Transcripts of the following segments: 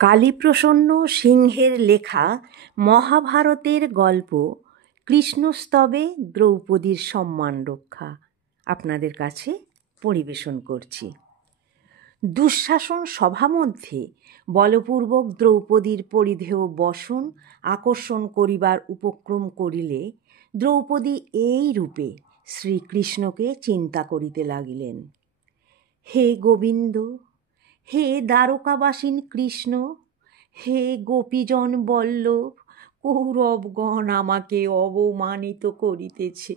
কালীপ্রসন্ন সিংহের লেখা মহাভারতের গল্প কৃষ্ণস্তবে দ্রৌপদীর সম্মান রক্ষা আপনাদের কাছে পরিবেশন করছি। দুঃশাসন সভামধ্যে বলপূর্বক দ্রৌপদীর পরিধেয় বসন আকর্ষণ করিবার উপক্রম করিলে দ্রৌপদী এই রূপে শ্রীকৃষ্ণকে চিন্তা করিতে লাগিলেন। হে গোবিন্দ, হে দ্বারকাবাসীন কৃষ্ণ, হে গোপীজন বল্লভ, কৌরবগণ আমাকে অবমানিত করিতেছে,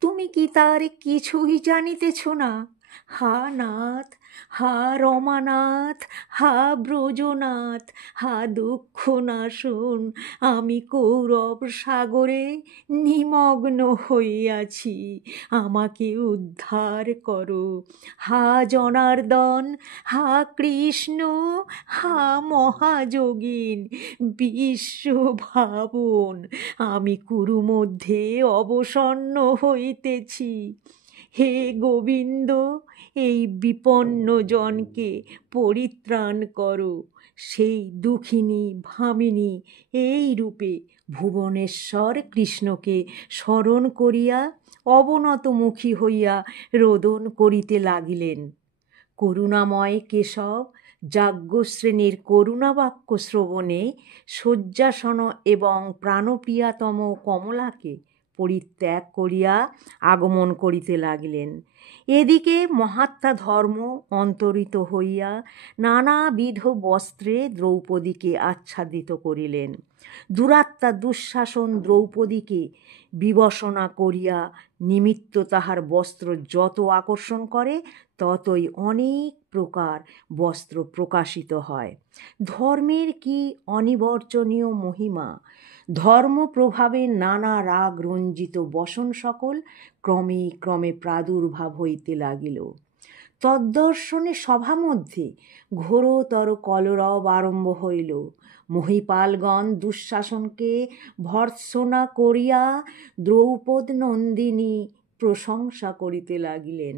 তুমি কি তার কিছুই জানিতেছ না? হা নাথ, হা রমানাথ, হা ব্রজনাথ, হা দুঃখনাশন, আমি কৌরব সাগরে নিমগ্ন হইয়াছি, আমাকে উদ্ধার করো। হা জনার্দন, হা কৃষ্ণ, হা মহাযোগীন, বিশ্বভাবন, আমি কুরু মধ্যে অবসন্ন হইতেছি। হে গোবিন্দ, এই বিপন্ন জনকে পরিত্রাণ করো। সেই দুঃখিনী ভামিনী এই রূপে ভুবনেশ্বর কৃষ্ণকে স্মরণ করিয়া অবনতমুখী হইয়া রোদন করিতে লাগিলেন। করুণাময় কেশব যাজ্ঞশ্রেণীর করুণাবাক্য শ্রবণে শয্যাসন এবং প্রাণপ্রিয়াতম কমলাকে পরিত্যাগ করিয়া আগমন করিতে লাগিলেন। এদিকে মহাত্মা ধর্ম অন্তরিত হইয়া নানাবিধ বস্ত্রে দ্রৌপদীকে আচ্ছাদিত করিলেন। দুরাত্মা দুঃশাসন দ্রৌপদীকে বিবসনা করিয়া নিমিত্ত তাহার বস্ত্র যত আকর্ষণ করে ততই অনেক প্রকার বস্ত্র প্রকাশিত হয়। ধর্মের কি অনিবর্চনীয় মহিমা! ধর্ম প্রভাবে নানা রাগ রঞ্জিত বসন সকল ক্রমে ক্রমে প্রাদুর্ভাব হইতে লাগিল। তদ্দর্শনে সভামধ্যে ঘোরতর কলরব আরম্ভ হইল। মহিপালগণ দুঃশাসনকে ভর্ৎসনা করিয়া দ্রৌপদ নন্দিনী প্রশংসা করিতে লাগিলেন।